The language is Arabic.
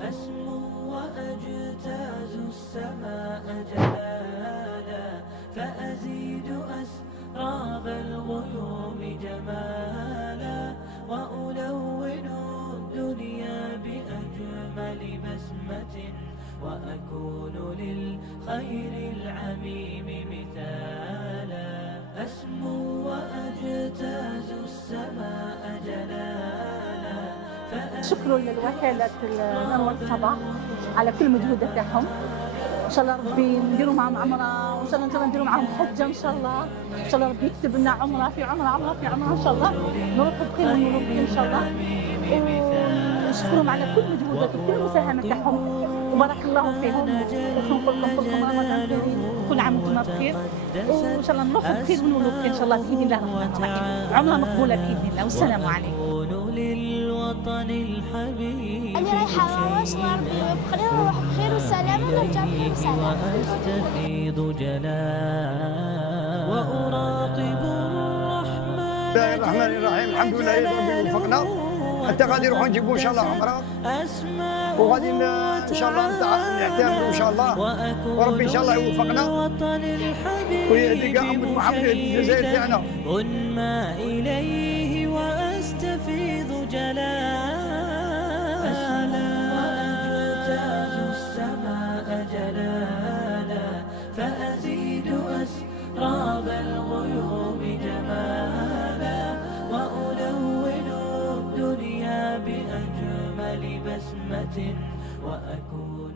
أسمو وأجتاز السماء جلالا، فأزيد أسراب الغيوم جمالا، وألون الدنيا بأجمل بسمة، وأكون للخير العميم مثالا. أسمو وأجتاز السماء جلالا. شكرا للوكالة الأنوار الصباح على كل مجهود تاعهم. ان شاء الله ربي نديروا معهم عمره، وان شاء الله نديروا معهم حجه ان شاء الله. ان شاء الله ربي يكتب لنا عمره في عمره، عمره في عمره ان شاء الله. نروحوا بخير ونروحوا بخير ان شاء الله. ونشكرهم على كل مجهودات وكل المساهمه تاعهم، وبارك الله فيهم. كلكم رمضان كريم، كل عام وانتم بخير، وان شاء الله نروحوا بخير ونولوا بخير ان شاء الله باذن الله الرحمن الرحيم. عمره مقبوله باذن الله، والسلام عليكم. أنا رايحة وش ربي يوفقني ونروح بخير وسلام ونرجع بخير وسلام. وأستفيض جلال وأراقب الرحمن. بسم الله الرحمن الرحيم. الحمد لله ربي وفقنا حتى غادي نروحوا نجيبوا ان شاء الله عمره، وغادي ان شاء الله نعتمروا ان شاء الله، وربي ان شاء الله يوفقنا ويهدي كاع محمد الجزائر تاعنا. أنمى إليه وأستفيض جلالا، وأجتاز السماء جلالا، فأزيد أسراب الغيوم جمالا، وألون الدنيا بأجمل بسمة، وأكون